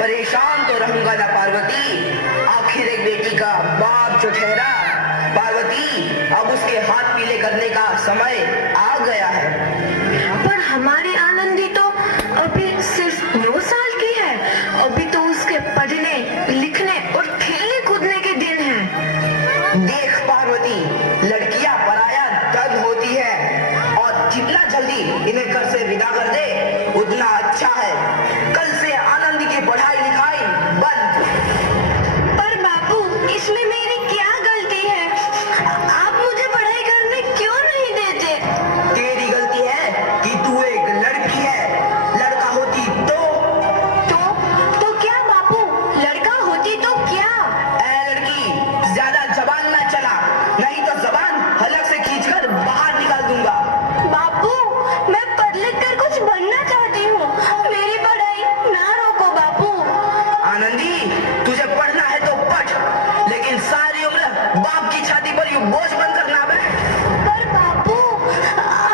परेशान तो रहूंगा ना पार्वती, आखिर एक बेटी का बाप जो ठहरा। पार्वती, अब उसके हाथ पीले करने का समय आ गया है। पर हमारी आनंदी तो अभी सिर्फ 9 साल की है। अभी तो उसके पढ़ने लिखने और खेलने कूदने के दिन हैं। देख पार्वती, लड़कियां पराया धन होती है और जितना जल्दी इन्हें घर से विदा कर दे उतना अच्छा है। कल से आनंदी की पढ़ाई लिखाई बंद। पर बापू, इसमें मेरी क्या गलती है? आप मुझे पढ़ाई करने क्यों नहीं देते? तेरी गलती है कि तू एक लड़की है। लड़का होती तो क्या बापू? लड़का होती तो क्या? ऐ लड़की, ज्यादा जबान ना चला, नहीं तो जबान हलक से खींचकर बाहर निकाल दूंगा। बापू, मैं पढ़ लिख कर कुछ बनना चाहती हूँ। मेरी पढ़ाई ना रोको बापू। आनंदी, तुझे पढ़ना है तो पढ़, लेकिन सारी उम्र बाप की छाती पर यूं बोझ बनकर ना बैठ। पर बापू,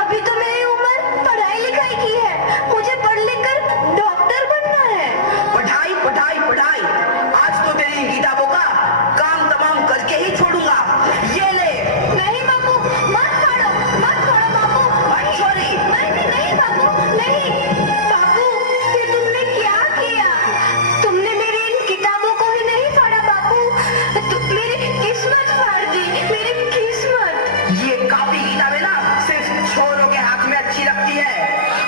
अभी तो मेरी उम्र पढ़ाई लिखाई की है। मुझे पढ़ लिख कर डॉक्टर बनना है। पढ़ाई पढ़ाई पढ़ाई, आज तो तेरी किताबों का काम तमाम करके ही छोड़ूंगा। ये ले। नहीं बापू, मत फाड़ो बापू। छोरी। नहीं बापू, नहीं। बापू, ये तुमने क्या किया? तुमने मेरी इन किताबों को ही नहीं फाड़ा बापू, मेरी किस्मत फाड़ दी, मेरी किस्मत। ये कापी किताबें ना सिर्फ छोरों के हाथ में अच्छी लगती है,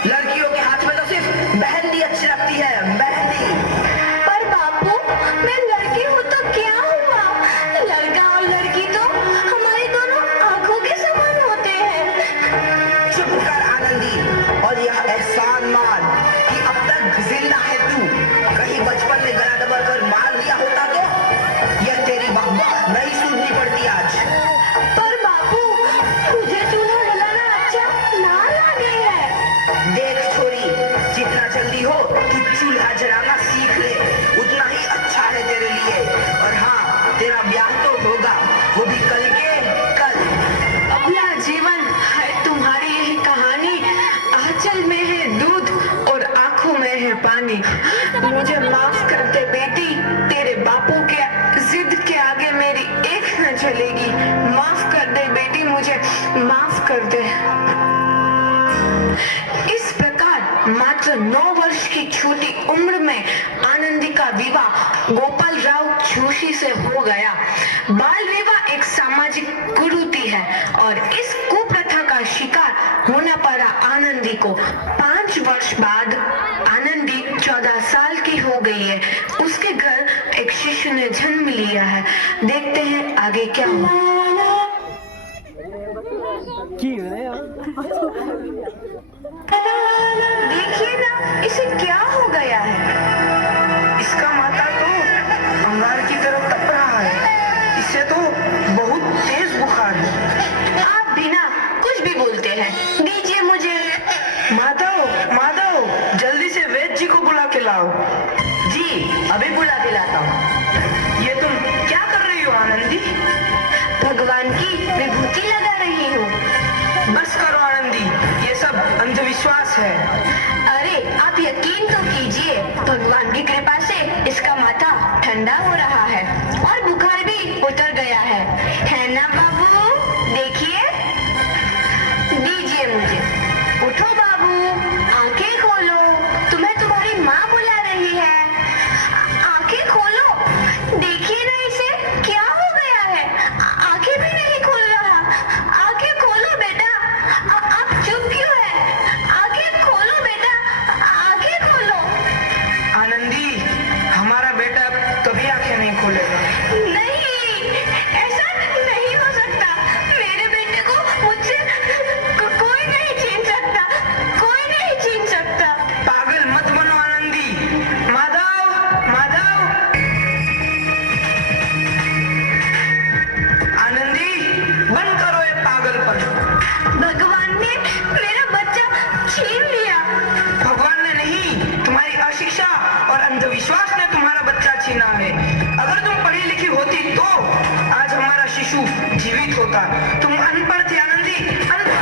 लड़कियों के हाथ में तो सिर्फ मेहंदी अच्छी लगती है, मेहंदी। पर बापू, मैं लड़की हूँ तो क्या हुआ? लड़का और लड़की तो हमारी दोनों आंखों के समान होते हैं। चुप कर आनंदी, और यह एहसान मान कि अब तक जिंदा है तू। कहीं बचपन में गला दबाकर मार लिया होता तो यह तेरी बकबक नहीं सुननी पड़ती आज। पर बापू, मुझे चूल्हा हिलाना अच्छा ना लगे है। देख छोरी, जितना जल्दी हो तू चूल्हा जलाना सीख ले, उतना ही अच्छा है तेरे लिए। और हाँ, तेरा ब्याह तो होगा, वो भी कल के कल। अपना जीवन है तुम्हारी यही कहानी। आंचल में है दूध और आंखों में है पानी। मुझे माफ कर दे बेटी, तेरे बापू के जिद के आगे मेरी एक न चलेगी। माफ कर दे बेटी, मुझे माफ कर दे। इस प्रकार मात्र 9 वर्ष की छोटी उम्र में आनंदी का विवाह गोपाल राव जोशी से हो गया। बाल विवाह एक सामाजिक कुरीति है और इस कुप्रथा का शिकार होना पड़ा आनंदी को। 5 वर्ष बाद आनंदी 14 साल की हो गई है। उसके घर एक शिशु ने जन्म लिया है। देखते हैं आगे क्या हुआ। देखिए ना, इसे क्या हो गया है? इसका माथा तो अंगार की तरफ तप रहा है। इससे तो बहुत तेज बुखार है। आप बिना कुछ भी बोलते हैं। दीजिए मुझे। माधव, माधव, जल्दी से वैद्य जी को बुला के लाओ। जी, अभी बुला के लाता हूँ। ये तुम क्या कर रही हो आनंदी? भगवान की विभूति लगा रही हूँ। बस करो आनंदी, ये सब अंधविश्वास है। अरे आप यकीन तो कीजिए, भगवान की कृपा से इसका माथा ठंडा हो रहा है और बुखार भी उतर गया है ना बाबू? देखिए, दीजिए मुझे। उठो बाबू, आंखें खोलो, तुम्हें तुम्हारी माँ बुला रही है। आंखें खोलो, देखिए ना इसे क्या हो गया है। आंखें भी नहीं खोल रहा। आंखें खोलो बेटा। आप चुप क्यों है? आंखें खोलो बेटा, आंखें खोलो। आनंदी, हमारा बेटा कभी आंखें नहीं खोलेगा। नहीं, ऐसा नहीं हो सकता। मेरे बेटे को मुझसे कोई नहीं छीन सकता, कोई नहीं छीन सकता। पागल मत बनो आनंदी। माधव, माधव। आनंदी, बंद करो ये पागलपन। भगवान ने मेरा बच्चा छीन लिया। भगवान ने नहीं, तुम्हारी अशिक्षा और अंधविश्वास ने तुम्हारा बच्चा छीना है। अगर तुम पढ़ी लिखी होती तो आज हमारा शिशु जीवित होता। तुम अनपढ़ थे आनंदी, अनपढ़।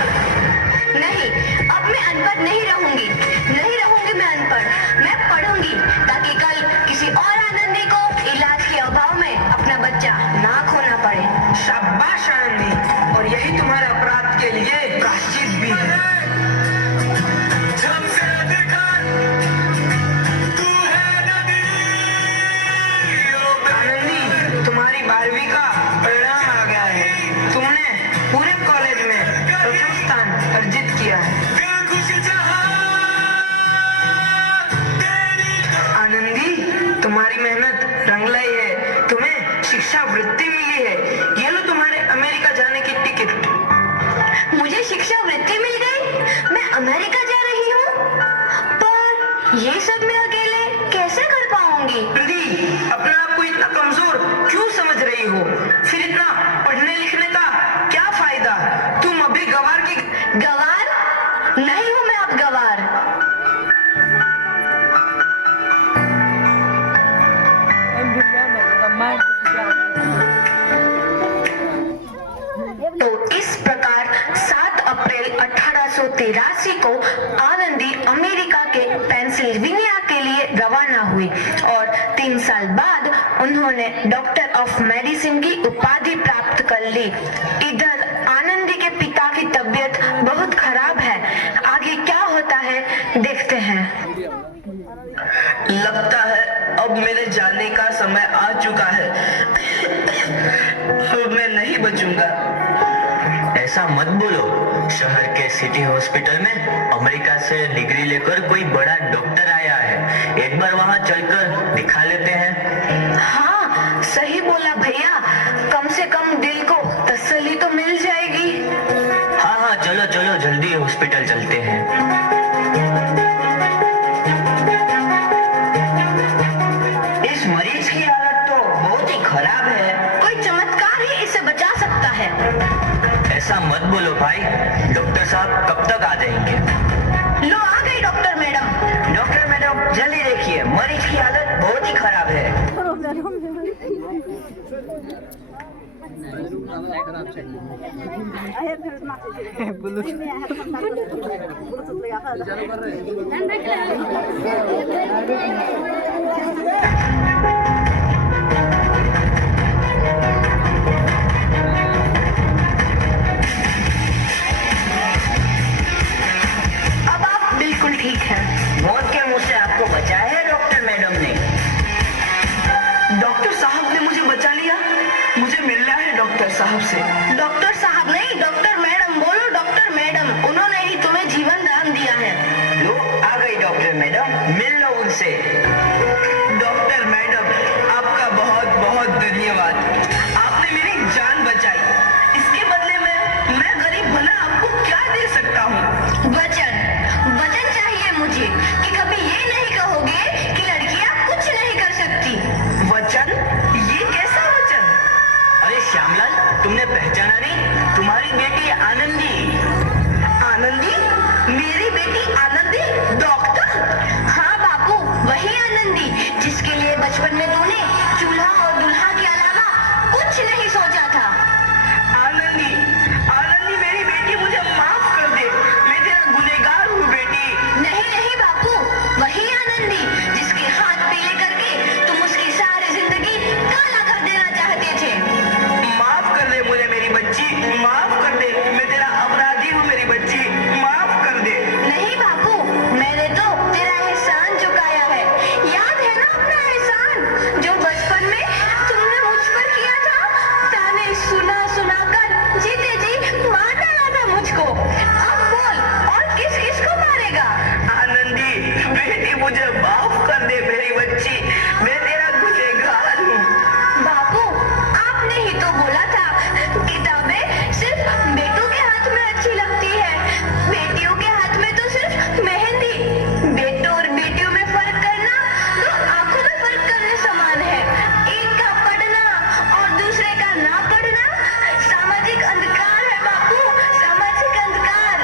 नहीं, अब मैं अनपढ़ नहीं रहूंगी। नहीं रहूंगी मैं अनपढ़। मैं पढ़ूंगी ताकि कल किसी वृत्ति मिली है, ये लो तुम्हारे अमेरिका जाने की टिकट। मुझे शिक्षा वृत्ति मिल गई, मैं अमेरिका जा रही हूँ। पर ये सब मैं अकेले कैसे कर पाऊंगी? रिद्धि, अपने आप को इतना कमजोर क्यों समझ रही हो? फिर इतना पढ़ने लिखने का क्या फायदा? तुम अभी गवार की गवार नहीं हूँ मैं अब गवार। तो इस प्रकार 7 अप्रैल 1883 को आनंदी अमेरिका के पेंसिल्वेनिया के लिए रवाना हुई और 3 साल बाद उन्होंने डॉक्टर ऑफ मेडिसिन की उपाधि प्राप्त कर ली। इधर आनंदी के पिता की तबीयत बहुत खराब है। आगे क्या होता है देखते हैं। लगता है अब मेरे जाने का समय आ चुका है। अब मैं नहीं बचूंगा। ऐसा मत बोलो। शहर के सिटी हॉस्पिटल में अमेरिका से डिग्री लेकर कोई बड़ा डॉक्टर आया है, एक बार वहां चलकर दिखा लेते हैं। हाँ सही बोला भैया, कम से कम दिल को तसल्ली तो मिल जाएगी। हाँ हाँ, चलो चलो जल्दी हॉस्पिटल चलते हैं। इस मरीज की हालत तो बहुत ही खराब है। कोई चमत्कार ही इसे बचा सकता है। ऐसा मत बोलो भाई, डॉक्टर साहब कब तक आ जाएंगे? लो आ गई डॉक्टर मैडम। डॉक्टर मैडम जल्दी देखिए, मरीज की हालत बहुत ही खराब है। अब आप बिल्कुल ठीक है। मौत के मुंह से आपको बचाया है डॉक्टर मैडम ने। डॉक्टर साहब ने मुझे बचा लिया। मुझे मिलना है डॉक्टर साहब से। डॉक्टर साहब नहीं, डॉक्टर मैडम बोलो। डॉक्टर मैडम, उन्होंने ही तुम्हें जीवन दान दिया है। लो आ गई डॉक्टर मैडम, मिल लो उनसे। डॉक्टर मैडम आपका बहुत बहुत धन्यवाद। आपने मेरी जान बचाई। इसके बदले में मैं गरीब भला आपको क्या दे सकता हूँ? वचन वचन चाहिए मुझे कि कभी ये नहीं कहोगे कि लड़कियां कुछ नहीं कर सकती। वचन? ये कैसा वचन? अरे श्यामलाल, तुमने पहचाना नहीं? तुम्हारी बेटी आनंदी। आनंदी? मेरी बेटी आनंदी डॉक्टर? हाँ बापू, वही आनंदी जिसके लिए बचपन में तूने चूल्हा और दूल्हा के अलावा कुछ नहीं सोचा था। आनंदी, आनंदी मेरी बेटी, मुझे माफ कर दे। मैं तेरा गुनहगार हूँ बेटी। नहीं नहीं बापू, वही आनंदी जिसके हाथ पीले करके तुम उसकी सारी जिंदगी काला कर देना चाहते थे। माफ कर दे मुझे मेरी बच्ची, माफ कर दे। मैं तेरा अपराधी हूँ मेरी बच्ची, माफ कर दे। नहीं बापू, मैंने तो तेरा एहसान चुकाया है। याद है ना अपना एहसान जो बचपन में तुमने मुझ पर किया था? ताने सुना सुना कर जीते जी मार डाला था मुझको। अब बोल, और किस किस को मारेगा? आनंदी बेटी, मुझे माफ कर दे मेरी बच्ची। मैं तेरा गुनहगार हूँ। बापू, आपने ही तो बोला था किताबें सिर्फ बेटों के हाथ में अच्छी लगती है, बेटियों के हाथ में तो सिर्फ मेहंदी। बेटों और बेटियों में फर्क करना तो आंखों में फर्क करने समान है। एक का पढ़ना और दूसरे का ना पढ़ना सामाजिक अंधकार है बापू, सामाजिक अंधकार।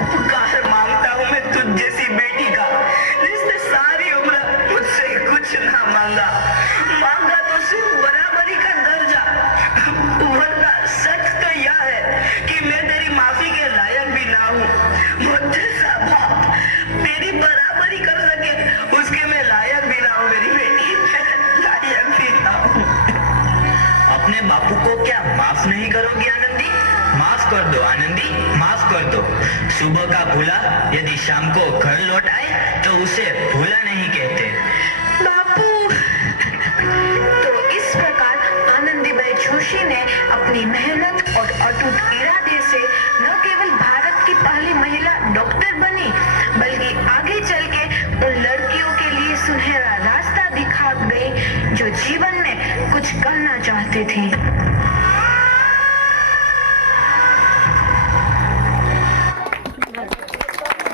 उपकार मांगता हूँ मैं तुझ जैसी बेटी का, जिसने सारी उम्र मुझसे कुछ ना मांगा। मांगा तो सिर्फ बराबरी का दर्जा। वरना सच तो यह है कि मैं तेरी माफी के लायक भी ना हूँ। मुझे सा बाप तेरी बराबरी कर सके, उसके मैं लायक भी ना हूँ मेरी बेटी, लायक भी ना हूँ। अपने बापू को क्या माफ नहीं करोगी आनंदी? माफ कर दो आनंदी, माफ कर दो। सुबह का भूला यदि शाम को घर लौट आए तो उसे भूला नहीं कहते। बापू। तो इस प्रकार आनंदीबाई जोशी ने अपनी मेहनत और अटूट इरादे से न केवल भारत की पहली महिला डॉक्टर बनी, बल्कि आगे चल के उन लड़कियों के लिए सुनहरा रास्ता दिखा गई जो जीवन में कुछ करना चाहती सकती थी।